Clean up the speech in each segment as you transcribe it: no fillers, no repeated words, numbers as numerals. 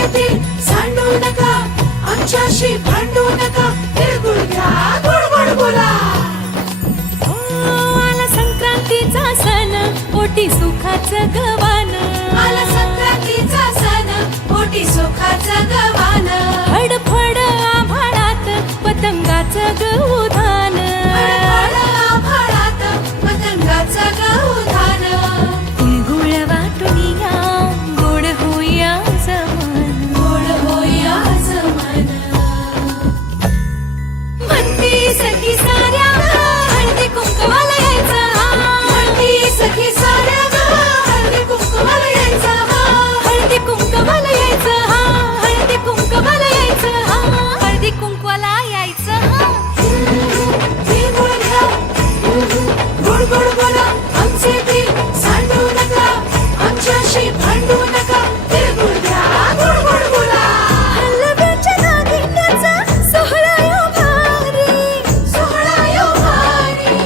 आमचे दिल सांडू नका, आमच्याशी भांडू नका, तिळगुळ घ्या, गोड गोड बोला. आला संक्रांतीचा सण, पोटी सुखाचं गवान. आला संक्रांतीचा सण, पोटी सुखाचं गवान. फडफड आभाळात पतंगाचं गौधान. फडफड आभाळात पतंगाचं गौधान. तिळगुळ वाटून या, गोड होईया जमान. गोड होईया जमान. म्हणती सखी साऱ्या हळदी कुंकवाला यायचं. म्हणती सखी साऱ्या हळदी कुंकवाला यायचं. हळदी कुंकवाला यायचं, हळदी कुंकवाला यायचं, हळदी कुंकवाला यायचं. तिळगुळ घ्या, गोड गोड बोला. आमचे दिल सांडू नका, आमच्याशी भांडू नका, तिळगुळ घ्या, गोड गोड बोला. हलव्याच्या नागिन्याचा सोहळा यो भारी. सोहळा यो भारी.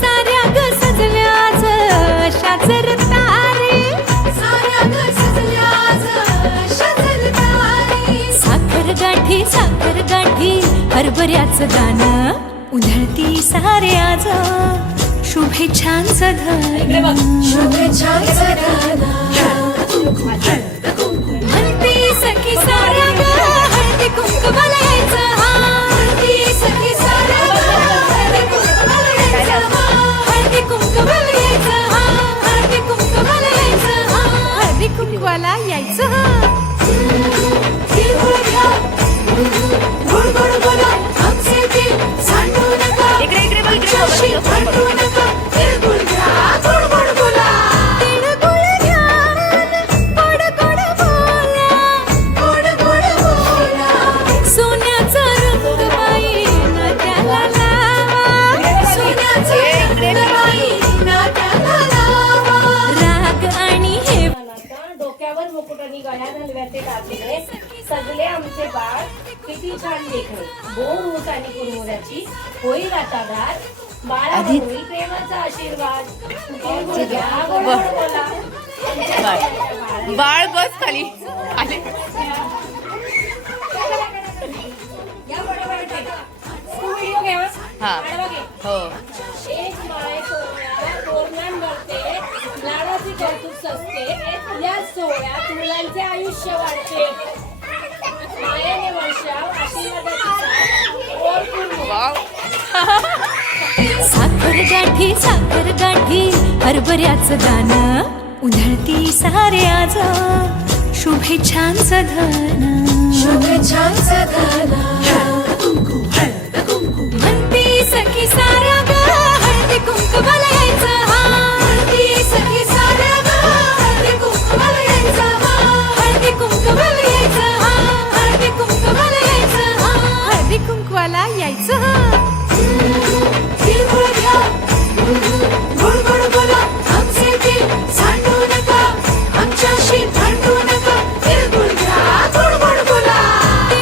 साऱ्या ग सजल्या आज अशाच रतारी. साऱ्या ग सजल्या आज अशाच तारी. साखर गाठी हरभऱ्याचं दाणं. उधळती सारे आज शुभेच्छांचं धन. शुभेच्छांचं दान. म्हणती सखी साऱ्या ग हळदी कुंकवाला यायचं. म्हणती सखी साऱ्या हळदी कुंकवाला यायचं. हळदी कुंकवाला यायचं, हळदी कुंकवाला यायचं, हळदी कुंकवाला यायचं. तिळगुळ घ्या, गोड गोड बोला. आमचे दिल सांडू नका, आमच्याशी भांडू नका, तिळगुळ घ्या, गोड गोड बोला. तिळगुळ घ्या, गोड गोड बोला. गोड गोड बोला. सोन्याचा रंग बाई नात्याला लावा. सोन्याचा रंग बाई नात्याला लावा. राग आणि हे डोक्यावर मुकुट आणि गळ्यात हलव्याचे दागिने सगळे आमचे बाळ किती छान देखणे. गोड ऊस आणि कुरमुऱ्याची होई वाटाघार. बाळा होई प्रेमाचा आशीर्वाद. तिळगुळ घ्या, गोड गोड बोला. बाळ बस खाली आले. या बरोबर ठेका. तू व्हिडिओ घे हं. हा. आडवा घे. हो. एक माय सोहळ्या तोरणांवरते लाडाची कौतुक सजते. या सोहळ्यात मुलांचे आयुष्य वाढते. मायेने वर्षाव आशीर्वादाची साथ. ओर पूर्ण. वाव. साखर गाठी हरभऱ्याचं दाणं. उधळती सारे आज शुभेच्छांचं धन. शुभेच्छांचं दान.